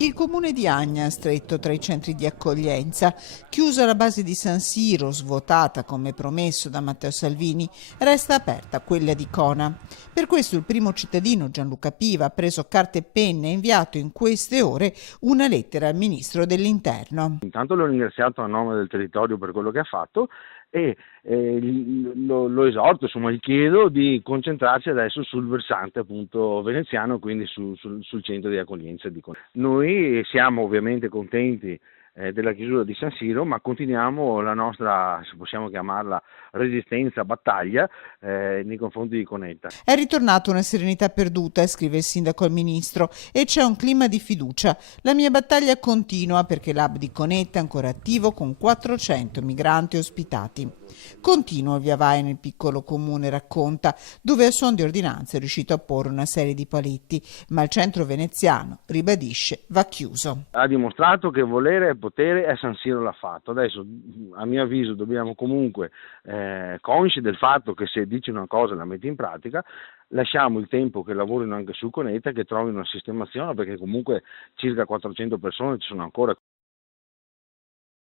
Il comune di Agna, stretto tra i centri di accoglienza, chiusa la base di San Siro, svuotata come promesso da Matteo Salvini, resta aperta quella di Cona. Per questo il primo cittadino, Gianluca Piva, ha preso carta e penna e inviato in queste ore una lettera al ministro dell'Interno. Intanto l'ho ringraziato a nome del territorio per quello che ha fatto e lo esorto, insomma, gli chiedo di concentrarsi adesso sul versante appunto veneziano, quindi sul centro di accoglienza di Cona. Noi siamo ovviamente contenti della chiusura di San Siro, ma continuiamo la nostra, se possiamo chiamarla, resistenza, battaglia nei confronti di Conetta. È ritornata una serenità perduta, scrive il sindaco al ministro, e c'è un clima di fiducia. La mia battaglia continua perché l'hub di Conetta è ancora attivo con 400 migranti ospitati. Continuo il via vai nel piccolo comune, racconta, dove a suon di ordinanza è riuscito a porre una serie di paletti, ma il centro veneziano, ribadisce, va chiuso. Ha dimostrato che volere è potere e San Siro l'ha fatto. Adesso, a mio avviso, dobbiamo comunque, consci del fatto che se dici una cosa la metti in pratica, lasciamo il tempo che lavorino anche su Conetta, che trovino una sistemazione, perché comunque circa 400 persone ci sono ancora.